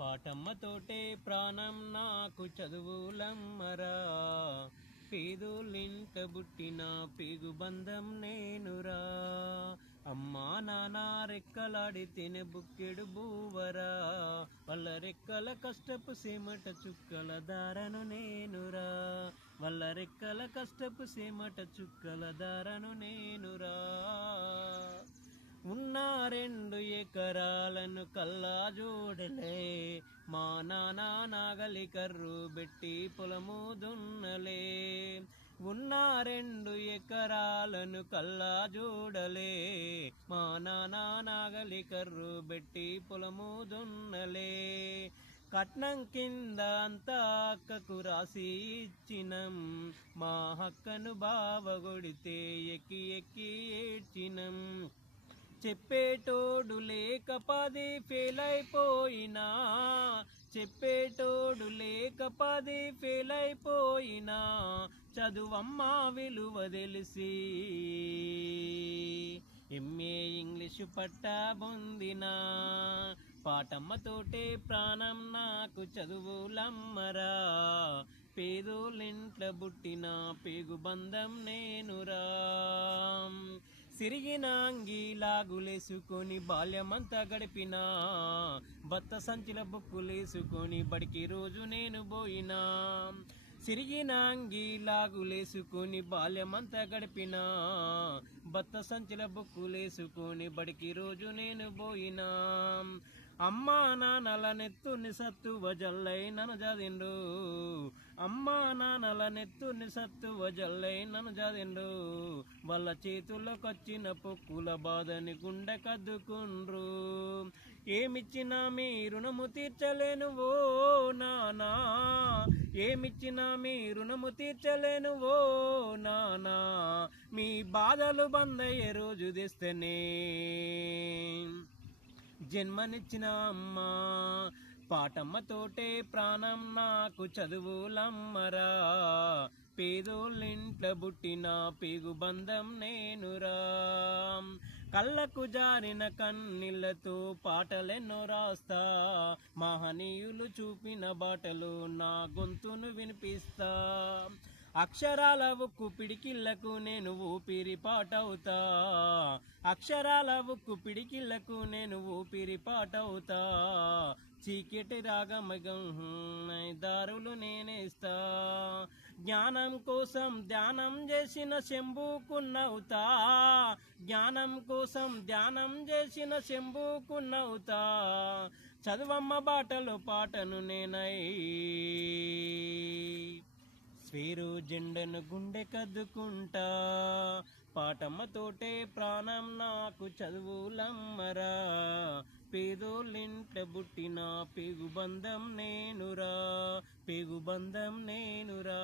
పాటమ్మతోటే ప్రాణం నాకు చదువులమ్మరా, పేదోళ్ళింట బుట్టిన పేగు బంధం నేనురా. అమ్మా నాన్న రెక్కలాడితేనే బుక్కెడు బూవరా, వాళ్ళ రెక్కల కష్టపు సేమట చుక్కల దారను నేనురా, వాళ్ళ రెక్కల కష్టపు సేమట చుక్కల దారను నేనురా. ఉన్న 2 ఎకరాలను కల్లా జోడలే, మా నాన్న నాగలి కర్రు బెట్టి పొలము దున్నలే. ఉన్న 2 ఎకరాలను కల్లా జోడలే, మా నాన్న నాగలి కర్రు బెట్టి పొలము దున్నలే. కట్నం కింద అంతా అక్కకు రాసి ఇచ్చినం, మా హక్కను బావగొడితే ఎక్కి ఎక్కి ఏడ్చినం. చెప్పేటోడు లేక 10 ఫెయిలైపోయినా, చెప్పేటోడు లేక 10 ఫెయిలైపోయినా, చదువమ్మ విలువ తెలిసి ఎంఏ ఇంగ్లీషు పట్టా పొందినా. పాటమ్మతోటే ప్రాణం నాకు చదువులమ్మరా, పేదోళ్ళింట్ల బుట్టిన పేగు బంధం నేనురా. సిరిగిన అంగి లాగులేసుకొని బాల్యమంతా గడిపినా, బత్త సంచిల బుక్కులేసుకొని బడికి రోజు నేను పోయినా. సిరిగిన అంగి లాగులేసుకొని బాల్యమంతా గడిపినా, బత్త సంచిల బుక్కులేసుకొని బడికి రోజు నేను పోయినా. అమ్మా నాన్నల నెత్తుని సత్తువ జల్లై నన్ను చదిండు, అమ్మా నాన్నల నెత్తుని సత్తువ జల్లై నన్ను చదిండు. వాళ్ళ చేతుల్లోకొచ్చిన పొక్కుల బాధని గుండె కద్దుకుండ్రు. ఏమిచ్చినా మీ రుణము తీర్చలేను ఓ నానా, ఏమిచ్చినా మీ రుణము తీర్చలేను ఓ నానా. మీ బాధలు బందయ్యే రోజు తెస్తేనే జన్మనిచ్చిన అమ్మా. పాటమ్మతోటే ప్రాణం నాకు చదువులమ్మరా, పేదోళ్ళింట్ల బుట్టిన పేగు బంధం నేనురా. కళ్ళకు జారిన కన్నీళ్లతో పాటలెన్నో రాస్తా, మహనీయులు చూపిన బాటలు నా గొంతును వినిపిస్తా. అక్షరాల ఉక్కు పిడికిళ్లకు నేను ఊపిరి పాటవుతా, అక్షరాల ఉక్కు పిడికిళ్లకు నేను ఊపిరి పాటవుతా. చీకటి రాగమగం దారులు నేనేస్తా, జ్ఞానం కోసం ధ్యానం చేసిన శంభుకున్నవుతా, జ్ఞానం కోసం ధ్యానం చేసిన శంభుకున్నవుతా. చదువమ్మ బాటలో పాటను నేనై, స్వేరు జెండను గుండె కద్దుకుంటా. పాటమ్మతోటే ప్రాణం నాకు చదువులమ్మరా, పేదోళ్ళింట్ల బుట్టిన పేగు బంధం నేనురా, పేగు బంధం నేనురా.